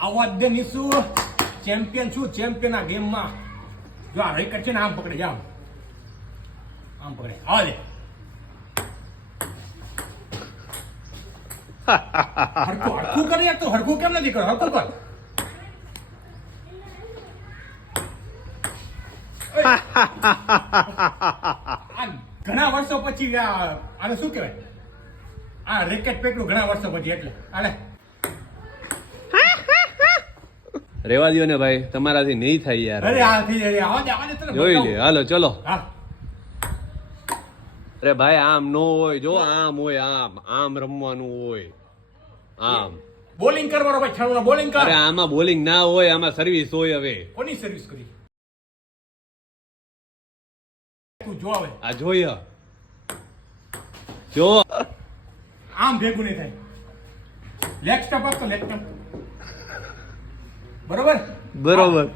આવા દે નીસુ ચેમ્પિયન છું ચેમ્પિયન આ ગેમમાં જો આ રેકેટ છે ને આમ પકડે જામ આમ પકડે આવા દે હરખું કરે યાર તું હરખું કેમ નથી કરો હરખું કર આ ઘણા વર્ષો પછી આને શું કહેવાય આ રેકેટ પેકડું ઘણા વર્ષો પછી એટલે આલે રેવા દો ને ભાઈ તમારાથી નહીં થાય યાર અરે આ થઈ જાય આવા દે તને જોઈ લે હાલો ચલો હા અરે ભાઈ આમ નો હોય જો આમ હોય આમ રમવાનું હોય આમ બોલિંગ કરવાનો ભાઈ છાણું બોલિંગ કર અરે આમાં બોલિંગ ના હોય આમાં સર્વિસ હોય હવે કોની સર્વિસ કરી તું જો હવે આ જોઈએ જો આમ ભેગું નહીં થાય લેગ સ્ટમ્પ આપતો લેગ સ્ટમ્પ બરોબર બરોબર